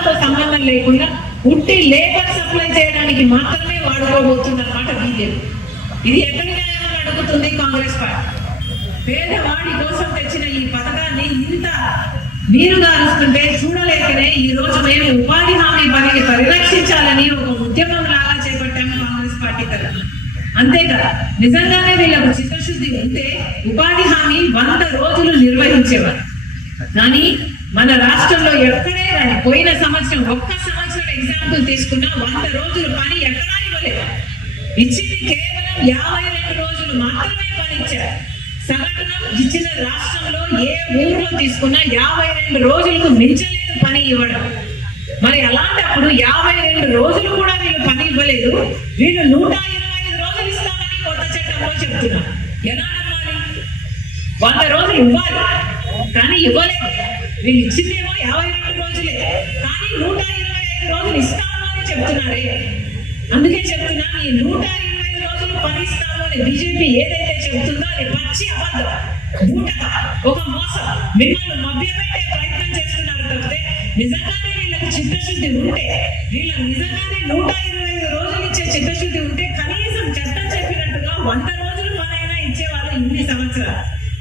రాష్ట్రాలతో సంబంధం లేకుండా ఉట్టి లేబర్ సప్లై చేయడానికి మాత్రమే వాడుకోబోతుందన్నమాట బీజేపీ. ఇది ఎక్కడి న్యాయం అడుగుతుంది కాంగ్రెస్ పార్టీ. పేదవాడి కోసం తెచ్చిన ఈ పథకాన్ని ఇంత వీరుగా అరుస్తుంటే చూడలేకనే ఈ రోజు మేము ఉపాధి హామీ పనిని పరిరక్షించాలని ఒక ఉద్యమం లాగా చేపట్టాము కాంగ్రెస్ పార్టీ తరఫున. అంతేకాదు, నిజంగానే వీళ్ళకు చిత్తశుద్ధి ఉంటే ఉపాధి హామీ 100 రోజులు నిర్వహించేవారు. కానీ మన రాష్ట్రంలో ఎక్కడే కానీ పోయిన సంవత్సరం ఒక్క సంవత్సరం ఎగ్జాంపుల్ తీసుకున్నా 100 రోజులు పని ఎక్కడా ఇవ్వలేదు. ఇచ్చింది కేవలం 52 రోజులు మాత్రమే పని ఇచ్చారు. సగటున ఇచ్చిన రాష్ట్రంలో ఏ ఊర్లో తీసుకున్నా 52 రోజులకు మించలేదు పని ఇవ్వడం. మరి అలాంటప్పుడు 52 రోజులు కూడా వీళ్ళు పని ఇవ్వలేదు. వీళ్ళు 125 రోజులు ఇస్తామని కొత్త చట్టంలో చెప్తున్నారు. ఎలా నమ్మాలి? 100 రోజులు ఇవ్వాలి కానీ ఇవ్వలేదు. వీళ్ళు ఇచ్చిందేమో 52 రోజులే, కానీ 125 రోజులు ఇస్తాము అని చెప్తున్నారే. అందుకే చెప్తున్నా, ఈ 125 రోజులు పని ఇస్తాము అని బీజేపీ ఏదైతే చెప్తుందో అది పచ్చి అబద్ధం, బూటక, ఒక మోసం. మిమ్మల్ని మభ్యపెట్టే ప్రయత్నం చేస్తున్నారు తప్పితే నిజంగానే వీళ్ళకి చిత్తశుద్ధి ఉంటే, వీళ్ళకి నిజంగానే 125 రోజులు ఇచ్చే చిత్తశుద్ధి ఉంటే కనీసం చట్టం చెప్పినట్టుగా 100